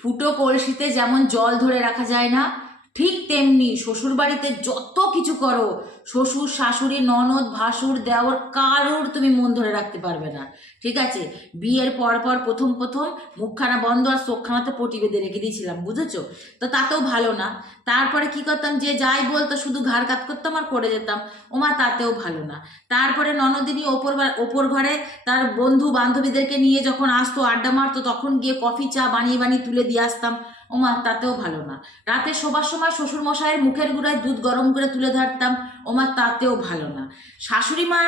ফুটো কলসিতে যেমন জল ধরে রাখা যায় না, ঠিক তেমনি শ্বশুরবাড়িতে যত কিছু করো, শ্বশুর শাশুড়ি ননদ ভাসুর দেওর কারোর তুমি মন ধরে রাখতে পারবে না। ঠিক আছে? বিয়ের পর পর প্রথম প্রথম মুখখানা বন্ধ আর চোখখানাতে পটি বেঁধে রেখে দিয়েছিলাম, বুঝেছো? তো তাতেও ভালো না। তারপরে কি করতাম, যে যাই বলতো শুধু ঘাড় কাত করতাম আর করে যেতাম। ওমা তাতেও ভালো না। তারপরে ননদিনী ওপর ঘরে তার বন্ধু বান্ধবীদেরকে নিয়ে যখন আসতো আড্ডা মারতো, তখন গিয়ে কফি চা বানিয়ে বানিয়ে তুলে দিয়ে আসতাম। ওমা তাতেও ভালো না। রাতে শোবার সময় শ্বশুর মশাইয়ের মুখের গুঁড়ায় দুধ গরম করে তুলে ধরতাম। ওমা তাতেও ভালো না। শাশুড়ি মার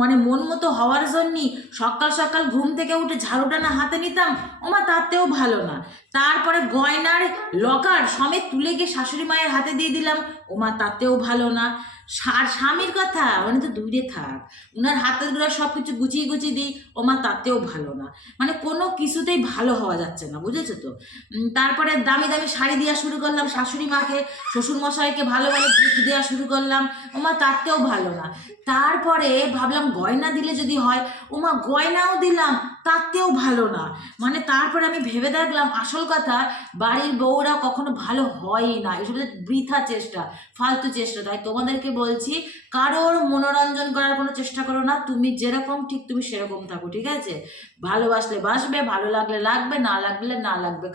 মানে মন মতো হওয়ার জন্যই সকাল সকাল ঘুম থেকে উঠে ঝাড়ুটানা হাতে নিতাম। ওমা তাতেও ভালো না। তারপরে গয়নার লকার সমেত তুলে গিয়ে শাশুড়ি মায়ের হাতে দিয়ে দিলাম। ওমা তাতেও ভালো না। স্বামীর কথা উনি তো দূরে থাক, উনার হাতের গুঁড়া সব কিছু গুছিয়ে গুছিয়ে দিই। ওমা তাতেও ভালো না। মানে কোনো কিছুতেই ভালো হওয়া যাচ্ছে না, বুঝেছো তো? তারপরে দামি দামি শাড়ি দেওয়া শুরু করলাম শাশুড়ি মাকে, শ্বশুর মশাইকে ভালো ভালো গিফট দেওয়া শুরু করলাম। ওমা তাতেও ভালো না। তারপরে ভাবলাম গয়না দিলে যদি হয়, ওমা গয়নাও দিলাম, তাতেও ভালো না। মানে তারপরে আমি ভেবে দেখলাম আসল কথা, বাড়ির বউরা কখনো ভালো হয়ই না, এসব বৃথা চেষ্টা, ফালতু চেষ্টা। তাই তোমাদেরকে বলছি, কারোর মনোরঞ্জন করার কোনো চেষ্টা করো না। তুমি যেরকম ঠিক তুমি সেরকম থাকো, ঠিক আছে? ভালোবাসলে বাসবে, ভালো লাগলে লাগবে, না লাগলে না লাগবে।